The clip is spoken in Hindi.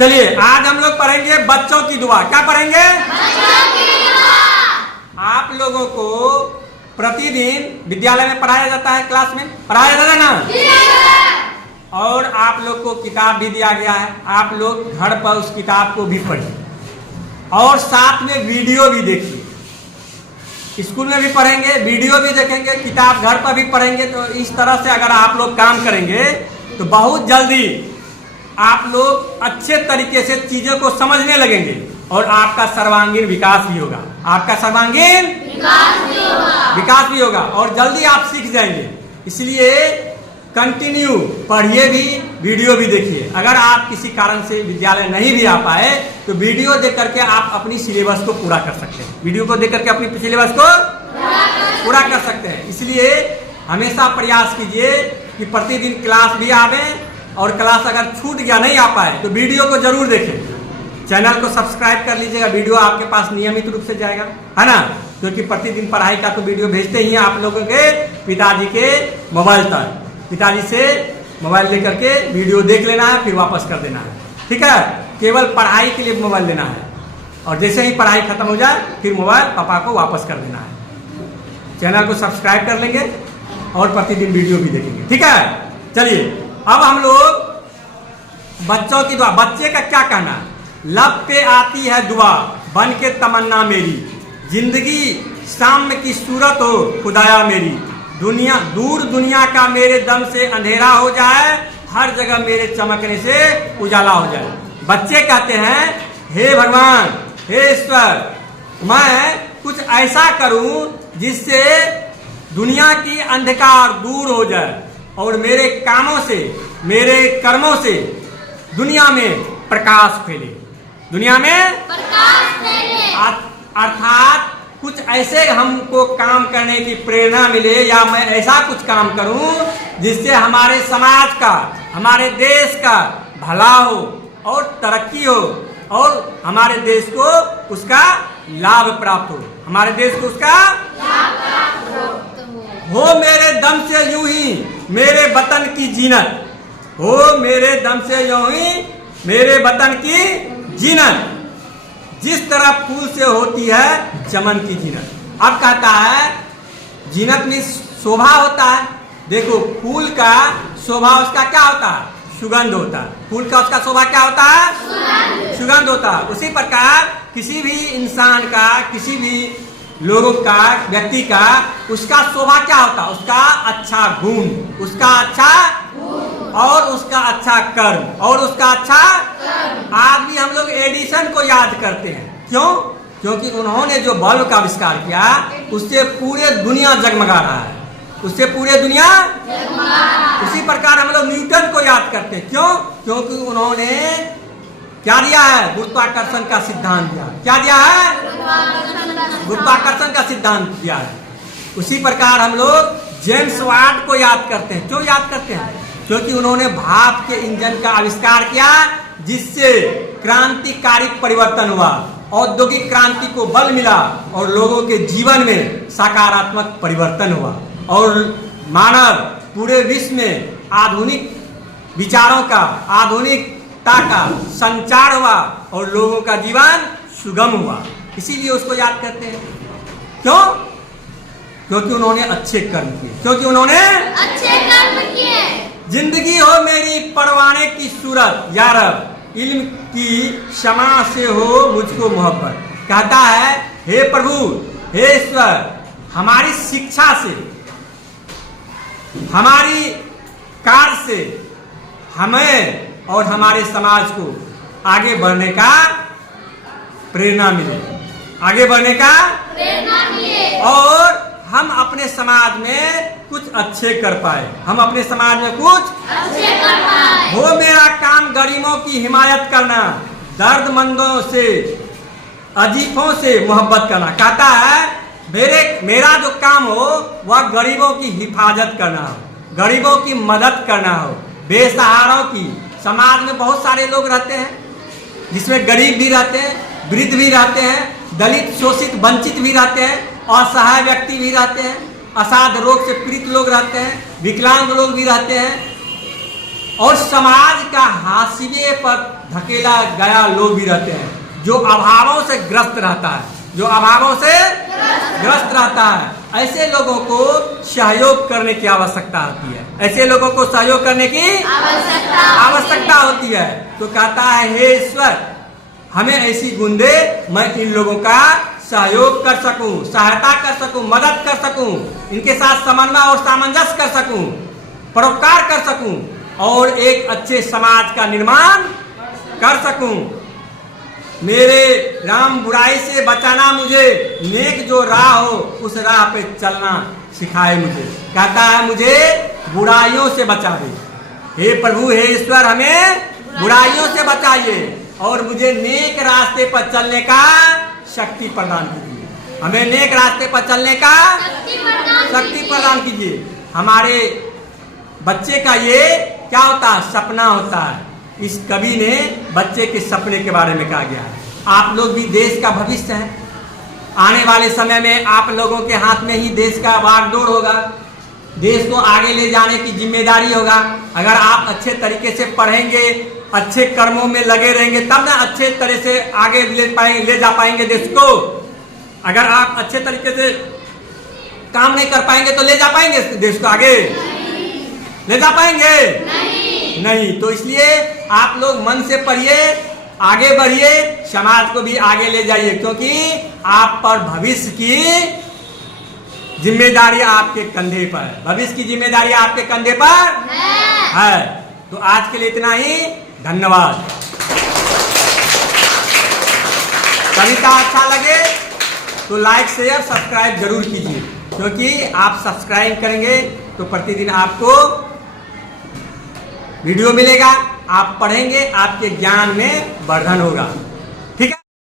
चलिए आज हम लोग पढ़ेंगे बच्चों की दुआ। क्या पढ़ेंगे? बच्चों की दुआ। आप लोगों को प्रतिदिन विद्यालय में पढ़ाया जाता है, क्लास में पढ़ाया जाता है ना, और आप लोग को किताब भी दिया गया है। आप लोग घर पर उस किताब को भी पढ़िए और साथ में वीडियो भी देखिए। स्कूल में भी पढ़ेंगे, वीडियो भी देखेंगे, किताब घर पर भी पढ़ेंगे। तो इस तरह से अगर आप लोग काम करेंगे तो बहुत जल्दी आप लोग अच्छे तरीके से चीजों को समझने लगेंगे और आपका सर्वांगीण विकास भी होगा। आपका सर्वांगीण विकास भी होगा और जल्दी आप सीख जाएंगे। इसलिए कंटिन्यू पढ़िए भी, वीडियो भी देखिए। अगर आप किसी कारण से विद्यालय नहीं भी आ पाए तो वीडियो देख करके आप अपनी सिलेबस को पूरा कर सकते हैं। वीडियो को देख करके अपनी सिलेबस को पूरा कर सकते हैं। इसलिए हमेशा प्रयास कीजिए कि प्रतिदिन क्लास भी आवे, और क्लास अगर छूट गया नहीं आ पाए तो वीडियो को जरूर देखें। चैनल को सब्सक्राइब कर लीजिएगा, वीडियो आपके पास नियमित रूप से जाएगा, है ना, क्योंकि प्रतिदिन पढ़ाई का तो वीडियो भेजते ही हैं आप लोगों के पिताजी के मोबाइल तक। पिताजी से मोबाइल लेकर के वीडियो देख लेना है, फिर वापस कर देना है। ठीक है, केवल पढ़ाई के लिए मोबाइल लेना है और जैसे ही पढ़ाई खत्म हो जाए फिर मोबाइल पापा को वापस कर देना है। चैनल को सब्सक्राइब कर लेंगे और प्रतिदिन वीडियो भी देखेंगे। ठीक है, चलिए अब हम लोग बच्चों की दुआ। बच्चे का क्या कहना है? लब पे आती है दुआ बन के तमन्ना मेरी, जिंदगी शाम की सूरत हो खुदाया मेरी, दुनिया दूर दुनिया का मेरे दम से अंधेरा हो जाए, हर जगह मेरे चमकने से उजाला हो जाए। बच्चे कहते हैं, हे भगवान, हे ईश्वर, मैं कुछ ऐसा करूं जिससे दुनिया की अंधकार दूर हो जाए और मेरे कामों से, मेरे कर्मों से दुनिया में प्रकाश फैले, दुनिया में प्रकाश फैले। अर्थात कुछ ऐसे हमको काम करने की प्रेरणा मिले, या मैं ऐसा कुछ काम करूं जिससे हमारे समाज का, हमारे देश का भला हो और तरक्की हो और हमारे देश को उसका लाभ प्राप्त हो, हमारे देश को उसका लाभ प्राप्त हो। मेरे दम से यूं ही मेरे वतन की जीनत हो, मेरे दम से यूं ही मेरे वतन की जीनत, जिस तरह फूल से होती है चमन की जीनत। अब कहता है जीनत में शोभा होता है। देखो फूल का शोभा उसका क्या होता है? सुगंध होता है। फूल का उसका शोभा क्या होता है? सुगंध होता है। उसी प्रकार किसी भी इंसान का, किसी भी लोगों का, व्यक्ति का, उसका शोभा क्या होता है? उसका अच्छा गुण, उसका अच्छा और उसका अच्छा कर्म और उसका अच्छा। आज भी हम लोग एडिसन को याद करते हैं। क्यों? क्योंकि उन्होंने जो बल्ब का आविष्कार किया उससे पूरे दुनिया जगमगा रहा है, उससे पूरे दुनिया। उसी प्रकार हम लोग न्यूटन को याद करते हैं। क्यों? क्योंकि उन्होंने क्या दिया है? गुरुत्वाकर्षण का सिद्धांत दिया। क्या दिया है? गुरुत्वाकर्षण का सिद्धांत दिया है। उसी प्रकार हम लोग जेम्स वाट को याद करते हैं। क्यों याद करते हैं? क्योंकि उन्होंने भाप के इंजन का आविष्कार किया जिससे क्रांतिकारी परिवर्तन हुआ, औद्योगिक क्रांति को बल मिला और लोगों के जीवन में सकारात्मक परिवर्तन हुआ और मानव पूरे विश्व में आधुनिक विचारों का, आधुनिकता का संचार हुआ और लोगों का जीवन सुगम हुआ। इसीलिए उसको याद करते हैं। क्यों? क्योंकि उन्होंने अच्छे कर्म किए, क्योंकि उन्होंने अच्छे कर्म किए। जिंदगी हो मेरी परवाने की सूरत, या रब इल्म की क्षमा से हो मुझको मोहब्बत। कहता है, हे प्रभु, हे ईश्वर, हमारी शिक्षा से, हमारी कार्य से हमें और हमारे समाज को आगे बढ़ने का प्रेरणा मिले, आगे बढ़ने का प्रेरणा मिले और हम अपने समाज में कुछ अच्छे कर पाए, हम अपने समाज में कुछ अच्छे कर पाए। हो मेरा काम गरीबों की हिमायत करना, दर्दमंदों से, अजीफों से मोहब्बत करना। कहता है मेरा जो काम हो वह गरीबों की हिफाजत करना हो, गरीबों की मदद करना हो, बेसहारों की। समाज में बहुत सारे लोग रहते हैं जिसमें गरीब भी रहते हैं, वृद्ध भी रहते हैं, दलित, शोषित, वंचित भी रहते हैं, असहाय व्यक्ति भी रहते हैं, असाध रोग से पीड़ित लोग रहते हैं, विकलांग लोग भी रहते हैं और समाज का हाशिए पर धकेला गया लोग भी रहते हैं, जो अभावों से ग्रस्त रहता है, जो अभावों से ग्रस्त रहता है। ऐसे लोगों को सहयोग करने की आवश्यकता होती है, ऐसे लोगों को सहयोग करने की आवश्यकता होती है। तो कहता है हे ईश्वर, हमें ऐसी गुण दे, मैं इन लोगों का सहयोग कर सकूं, सहायता कर सकूं, मदद कर सकूं, इनके साथ समन्वय और सामंजस्य कर सकूं, परोपकार कर सकूं और एक अच्छे समाज का निर्माण कर सकूं। मेरे राम बुराई से बचाना मुझे, नेक जो राह हो उस राह पे चलना सिखाए मुझे। कहता है मुझे बुराइयों से बचा दे, हे प्रभु, हे ईश्वर, हमें बुराइयों से बचाइए और मुझे नेक रास्ते पर चलने का शक्ति प्रदान कीजिए, हमें नेक रास्ते पर चलने का शक्ति प्रदान कीजिए। हमारे बच्चे का ये क्या होता है? सपना होता है। इस कवि ने बच्चे के सपने के बारे में कहा गया है। आप लोग भी देश का भविष्य हैं, आने वाले समय में आप लोगों के हाथ में ही देश का बागडोर होगा, देश को आगे ले जाने की जिम्मेदारी होगा। अगर आप अच्छे तरीके से पढ़ेंगे, अच्छे कर्मों में लगे रहेंगे, तब ना अच्छे तरह से आगे ले जा पाएंगे देश को। अगर आप अच्छे तरीके से काम नहीं कर पाएंगे तो ले जा पाएंगे देश को आगे? ले जा पाएंगे? नहीं। तो इसलिए आप लोग मन से पढ़िए, आगे बढ़िए, समाज को भी आगे ले जाइए, क्योंकि आप पर भविष्य की जिम्मेदारी आपके कंधे पर है, भविष्य की जिम्मेदारी आपके कंधे पर है। तो आज के लिए इतना ही, धन्यवाद। कविता अच्छा लगे तो लाइक शेयर सब्सक्राइब जरूर कीजिए, क्योंकि आप सब्सक्राइब करेंगे तो प्रतिदिन आपको वीडियो मिलेगा, आप पढ़ेंगे, आपके ज्ञान में वर्धन होगा।